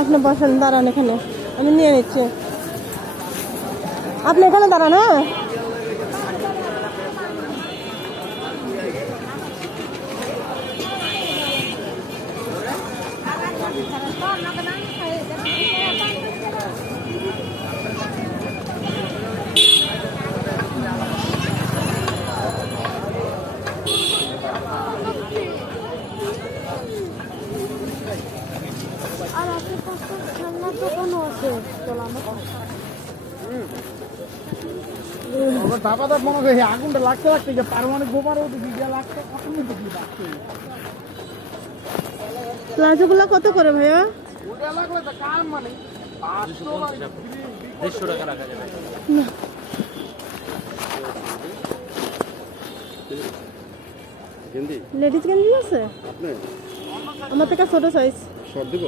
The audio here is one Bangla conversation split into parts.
আপনি বসেন, দাঁড়ান এখানে, আমি নিয়ে নিচ্ছি। আপনি এখানে দাঁড়ান। হ্যাঁ, আগুনটা লাগতে লাগতে পারমাণবিক বোমারও লাগতে প্লাজো গুলা কত করে ভাইয়া? মানে 150 টাকা রাখা যাবে। লেডিস গেঞ্জি আছে আমার থেকে, ছোট সাইজ। শর্ট দিব?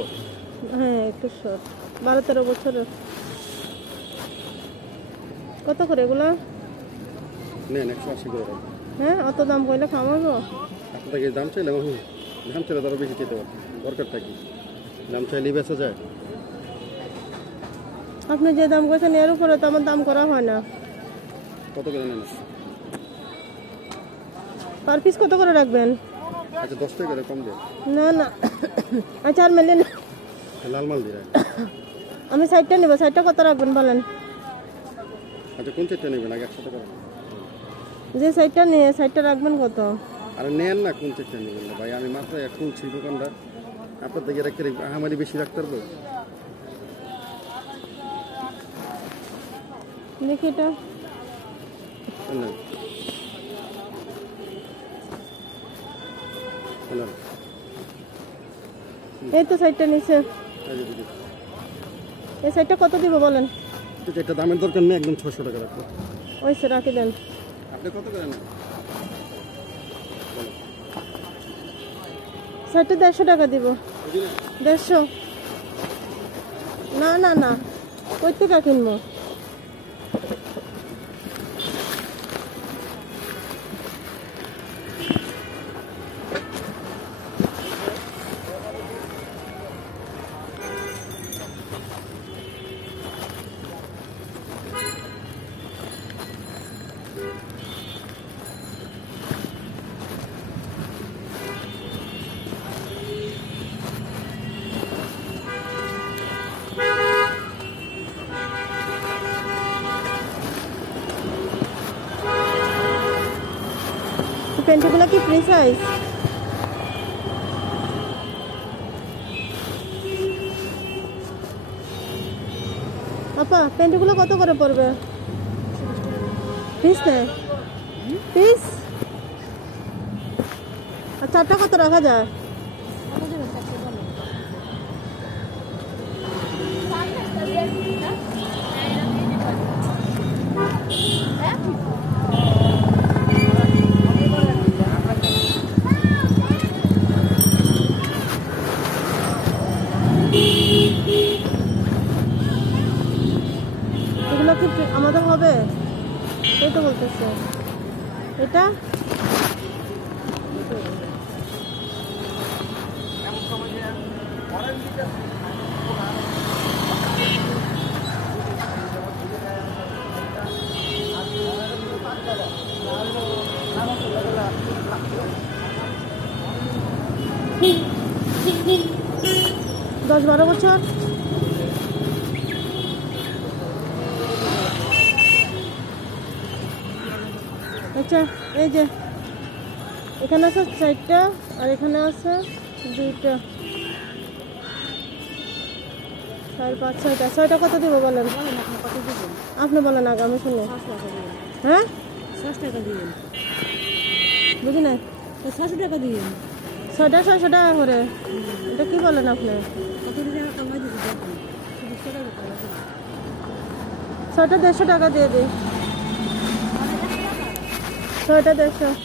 হ্যাঁ, একটু শর্ট, 12-13 বছরের। কত করে এগুলা? নেন 180 করে। হ্যাঁ, অত দাম কইলে খামাবো? আপনাকে দাম চাইলে দাম চাইলে তারা বেশি খেতে পারে, দরকারটা কি? দাম চাইলে বেচা যায়? আপনি যে দাম কইছেন এর উপরে তো আমার দাম করা হয় না। কত করে নেন? পার পিস কত করে রাখবেন? আচ্ছা 10 টাকা করে কম দিয়ে। না না, আচ্ছা আর মেলেন লাল মাল দিয়ে। আমি 60টা নেব, 60টা কত রাখবেন বলেন? আচ্ছা কোন চারটা নেবেন আগে? 100 টাকা। যে 60টা নিয়ে 60টা রাখবেন কত? আরে নেন না, কোন চারটা নেবেন না ভাই? আমি মাত্র খুলছি দোকানটা, আপনার থেকে রাখতে আমারই বেশি রাখতে পারবো? দেখি এটা। এই তো 60টা নিচে। এই 60টা কত দিব বলেন? এটা দামের দরকার নেই, একদম 600 টাকা রাখবো। ওই সে রাখি দেন। আপনি কত করে নেন? 60টা 150 টাকা দিব। 150? না না না, কই থেকে কিনবো? প্যান্টগুলো কি ফ্রি সাইজ? আপা প্যান্টগুলো কত করে পড়বে? পিস নেই? পিস? আর 4টা কত রাখা যায়? 10-12 বছর। আচ্ছা এই যে এখানে আছে 4টা আর এখানে আছে 2টা, 4, 5, 6টা। 6টা কত দিব বলেন? আপনি বলেন আগে, আমি শুনি। হ্যাঁ 6 টাকা দিবেন। বুঝি না, 600 টাকা দিবেন। 6টা 600 টাকা করে। এটা কি বলেন আপনি? 6টা 150 টাকা দিয়ে দিই। 6টা 150।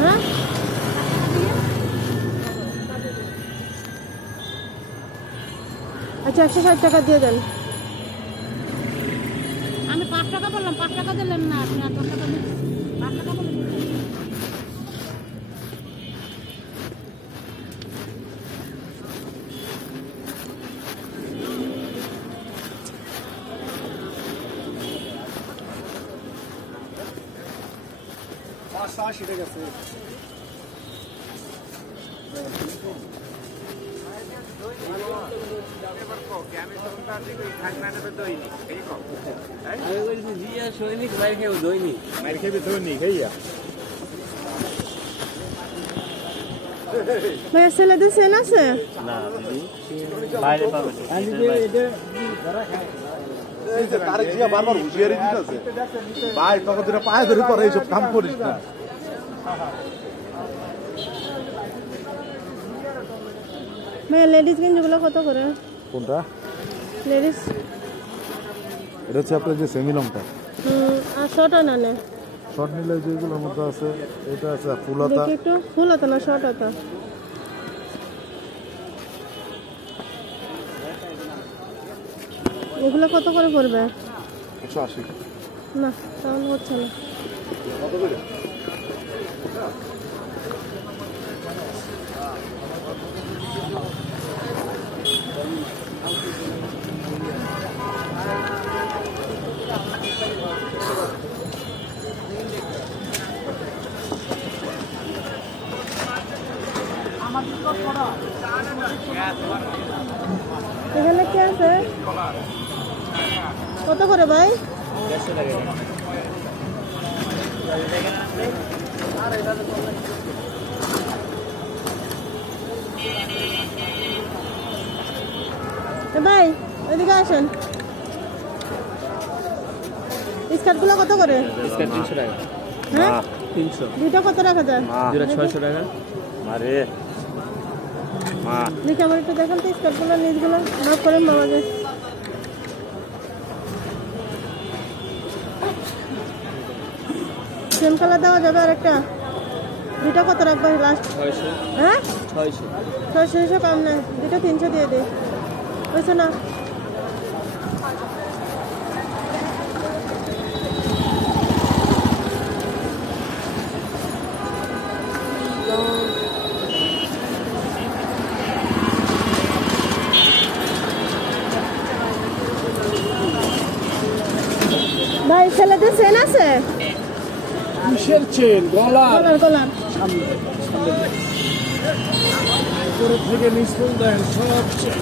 হ্যাঁ আচ্ছা 160 টাকা দিয়ে দেন। আমি 5 টাকা বললাম, 5 টাকা দিলেন না আপনি, আর 10 টাকা ভাইয়া ছেলেদের চেন আছে? বারবার হুঁশিয়ারি দিতেছে ভাই তখন তোরা পায়ে ধরে তোরা এইসব কাম করিস না। ভাইয়া লেডিস গেঞ্জিগুলো কত করে? কোনটা? লেডিস এটা হচ্ছে আপনার যে সেমি লংটা। আর শর্ট না নে শর্ট নিলে যেগুলোর মধ্যে আছে এটা আছে ফুলতা। দেখি একটু ফুল হতো না শর্ট হতো। এগুলো কত করে পড়বে? 180। না তাহলে হচ্ছে না। কত করে? এখানে কি আছে? কত করে ভাই? ভাই এদিকে আসেন। স্কার্টগুলো কত করে? স্কার্ট 300 টাকা। হ্যাঁ 300। দুইটা কত রাখা যায়? দুইটা 600 টাকা। আরে মা দেখি আমার একটু দেখান তো স্কার্টগুলো নিচগুলো ভাগ করেন বাবা যায়। সেম কালার দেওয়া যাবে আর একটা? দুইটা কত রাখবে লাস্ট? 600। হ্যাঁ 600। 600 কম না, দুইটা 300 দিয়ে দে। বুঝছো না? ভাই ছেলেদের চেন আছে? কিসের চেন? গলার গলার গলার উপর থেকে নিচ পর্যন্ত দেখেন সব চেন।